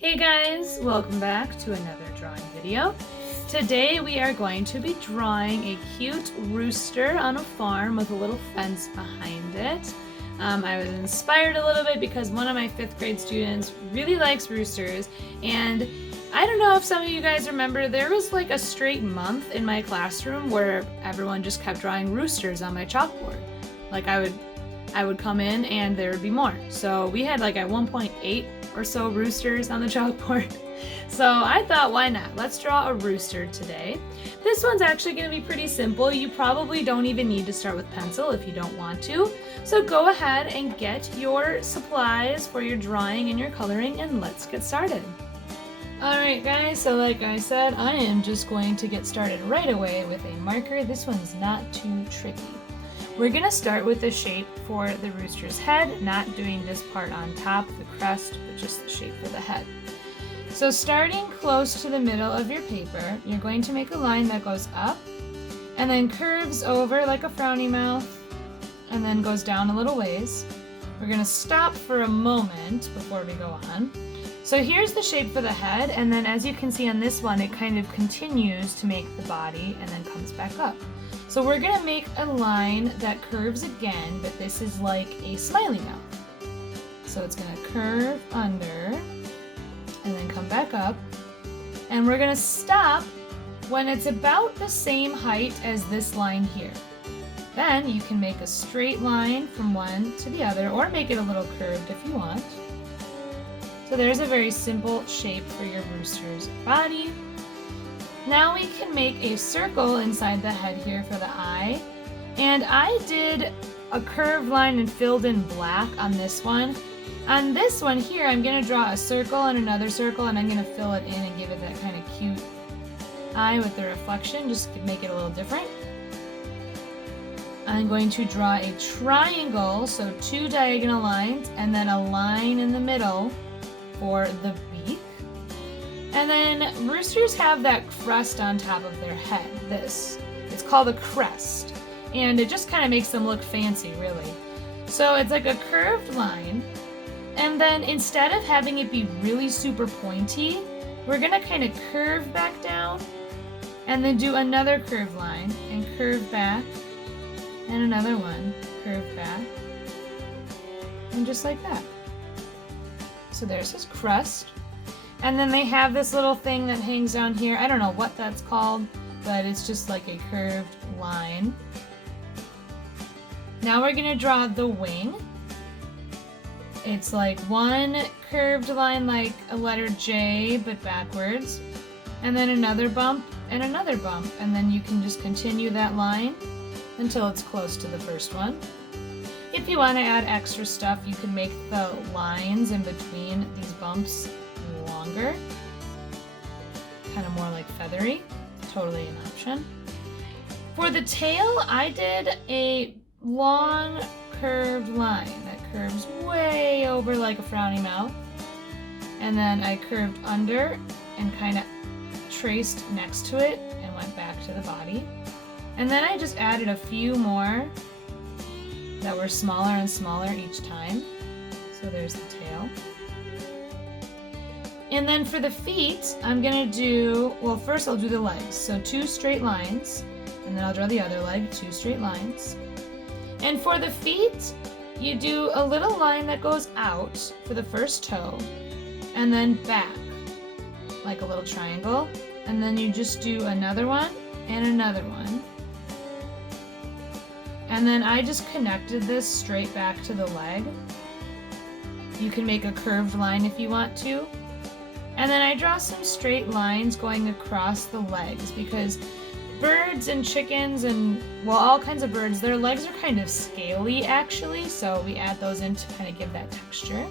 Hey guys, welcome back to another drawing video. Today we are going to be drawing a cute rooster on a farm with a little fence behind it. I was inspired a little bit because one of my 5th grade students really likes roosters, and I don't know if some of you guys remember, there was like a straight month in my classroom where everyone just kept drawing roosters on my chalkboard. Like I would come in and there would be more. So we had like at 1.8 or so roosters on the chalkboard. So I thought, why not? Let's draw a rooster today. This one's actually going to be pretty simple. You probably don't even need to start with pencil if you don't want to. So go ahead and get your supplies for your drawing and your coloring, and let's get started. Alright guys, so like I said, I am just going to get started right away with a marker. This one's not too tricky. We're going to start with the shape for the rooster's head, not doing this part on top, the crest, but just the shape for the head. So starting close to the middle of your paper, you're going to make a line that goes up and then curves over like a frowny mouth and then goes down a little ways. We're going to stop for a moment before we go on. So here's the shape for the head, and then as you can see on this one, it kind of continues to make the body and then comes back up. So we're going to make a line that curves again, but this is like a smiley mouth. So it's going to curve under and then come back up. And we're going to stop when it's about the same height as this line here. Then you can make a straight line from one to the other, or make it a little curved if you want. So there's a very simple shape for your rooster's body. Now we can make a circle inside the head here for the eye. And I did a curved line and filled in black on this one. On this one here, I'm going to draw a circle and another circle, and I'm going to fill it in and give it that kind of cute eye with the reflection, just to make it a little different. I'm going to draw a triangle, so 2 diagonal lines, and then a line in the middle for the beak. And then roosters have that crest on top of their head. It's called a crest, and it just kind of makes them look fancy, really. So it's like a curved line, and then instead of having it be really super pointy, we're gonna kind of curve back down and then do another curved line and curve back, and another one, curve back, and just like that. So there's his crest. And then they have this little thing that hangs down here. I don't know what that's called, but it's just like a curved line. Now we're gonna draw the wing. It's like one curved line like a letter J, but backwards. And then another bump and another bump. And then you can just continue that line until it's close to the first one. If you want to add extra stuff, you can make the lines in between these bumps longer, kind of more like feathery. Totally an option. For the tail, I did a long curved line that curves way over like a frowny mouth, and then I curved under and kind of traced next to it and went back to the body. And then I just added a few more that were smaller and smaller each time. So there's the tail. And then for the feet, I'm gonna do, well, first I'll do the legs. So 2 straight lines, and then I'll draw the other leg, 2 straight lines. And for the feet, you do a little line that goes out for the first toe, and then back, like a little triangle. And then you just do another one and another one. And then I just connected this straight back to the leg. You can make a curved line if you want to. And then I draw some straight lines going across the legs, because birds and chickens and, well, all kinds of birds, their legs are kind of scaly actually, so we add those in to kind of give that texture.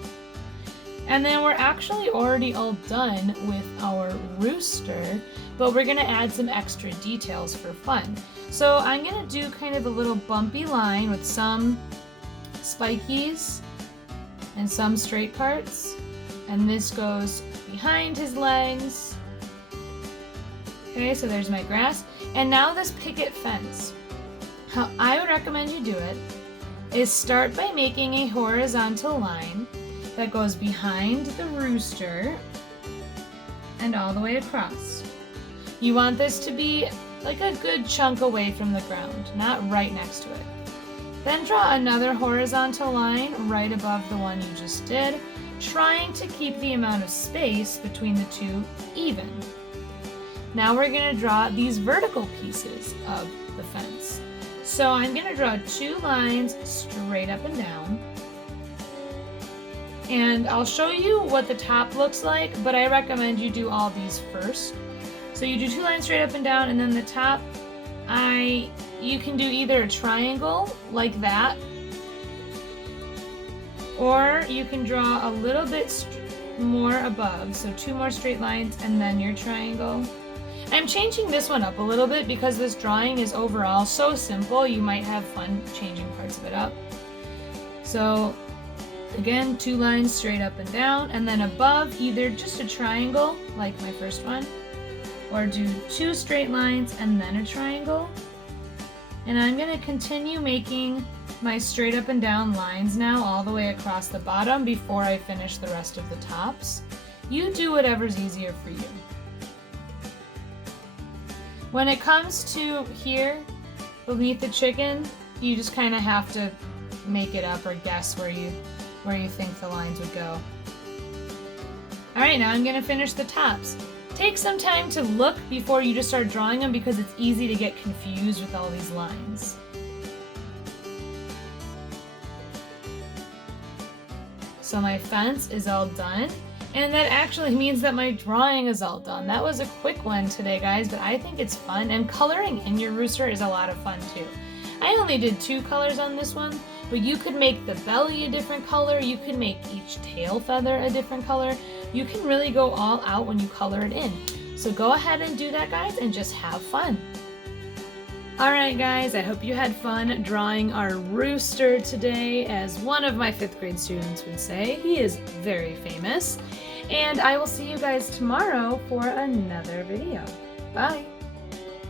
And then we're actually already all done with our rooster, but we're gonna add some extra details for fun. So I'm gonna do kind of a little bumpy line with some spikies and some straight parts. And this goes behind his legs. Okay, so there's my grass. And now this picket fence. How I would recommend you do it is start by making a horizontal line that goes behind the rooster and all the way across. You want this to be like a good chunk away from the ground, not right next to it. Then draw another horizontal line right above the one you just did, trying to keep the amount of space between the two even. Now we're going to draw these vertical pieces of the fence. So I'm going to draw 2 lines straight up and down. And I'll show you what the top looks like, but I recommend you do all these first. So you do 2 lines straight up and down, and then the top, you can do either a triangle like that, or you can draw a little bit more above, so 2 more straight lines and then your triangle. I'm changing this one up a little bit because this drawing is overall so simple, you might have fun changing parts of it up. So again, 2 lines straight up and down, and then above either just a triangle like my first one, or do 2 straight lines and then a triangle. And I'm going to continue making my straight up and down lines now all the way across the bottom before I finish the rest of the tops. You do whatever's easier for you. When it comes to here, beneath the chicken, you just kind of have to make it up or guess where you think the lines would go. Alright, now I'm going to finish the tops. Take some time to look before you just start drawing them because it's easy to get confused with all these lines. So my fence is all done, and that actually means that my drawing is all done. That was a quick one today, guys, but I think it's fun, and coloring in your rooster is a lot of fun too. I only did 2 colors on this one, but you could make the belly a different color, you could make each tail feather a different color. You can really go all out when you color it in. So go ahead and do that, guys, and just have fun. Alright guys, I hope you had fun drawing our rooster today. As one of my 5th grade students would say, he is very famous. And I will see you guys tomorrow for another video. Bye!